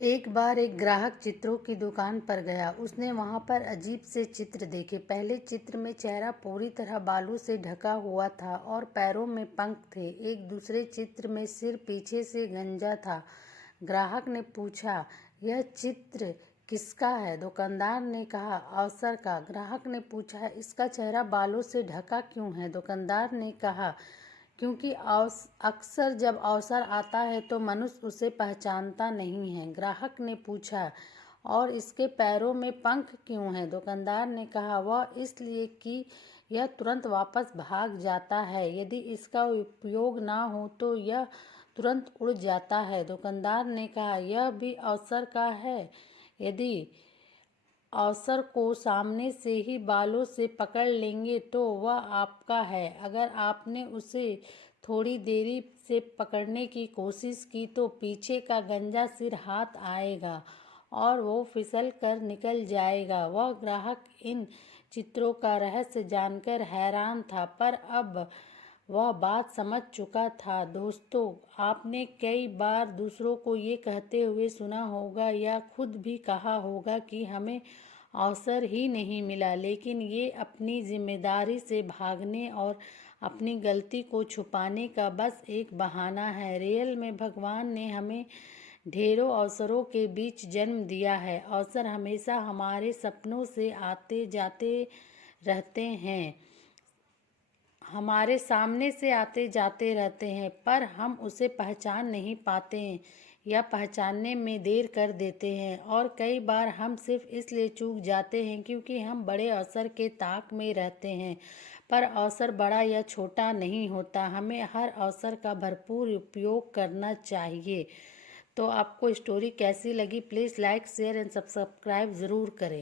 एक बार एक ग्राहक चित्रों की दुकान पर गया। उसने वहां पर अजीब से चित्र देखे। पहले चित्र में चेहरा पूरी तरह बालों से ढका हुआ था और पैरों में पंख थे। एक दूसरे चित्र में सिर पीछे से गंजा था। ग्राहक ने पूछा, यह चित्र किसका है? दुकानदार ने कहा, अवसर का। ग्राहक ने पूछा, इसका चेहरा बालों से ढका क्यों है? दुकानदार ने कहा, क्योंकि अक्सर जब अवसर आता है तो मनुष्य उसे पहचानता नहीं है। ग्राहक ने पूछा, और इसके पैरों में पंख क्यों हैं? दुकानदार ने कहा, वह इसलिए कि यह तुरंत वापस भाग जाता है। यदि इसका उपयोग ना हो तो यह तुरंत उड़ जाता है। दुकानदार ने कहा, यह भी अवसर का है। यदि अवसर को सामने से ही बालों से पकड़ लेंगे तो वह आपका है। अगर आपने उसे थोड़ी देरी से पकड़ने की कोशिश की तो पीछे का गंजा सिर हाथ आएगा और वो फिसल कर निकल जाएगा। वह ग्राहक इन चित्रों का रहस्य जानकर हैरान था, पर अब वह बात समझ चुका था। दोस्तों, आपने कई बार दूसरों को ये कहते हुए सुना होगा या खुद भी कहा होगा कि हमें अवसर ही नहीं मिला, लेकिन ये अपनी जिम्मेदारी से भागने और अपनी गलती को छुपाने का बस एक बहाना है। रियल में भगवान ने हमें ढेरों अवसरों के बीच जन्म दिया है। अवसर हमेशा हमारे सपनों से आते जाते रहते हैं, हमारे सामने से आते जाते रहते हैं, पर हम उसे पहचान नहीं पाते हैं या पहचानने में देर कर देते हैं। और कई बार हम सिर्फ इसलिए चूक जाते हैं क्योंकि हम बड़े अवसर के ताक में रहते हैं। पर अवसर बड़ा या छोटा नहीं होता, हमें हर अवसर का भरपूर उपयोग करना चाहिए। तो आपको स्टोरी कैसी लगी? Please like, share and subscribe ज़रूर करें।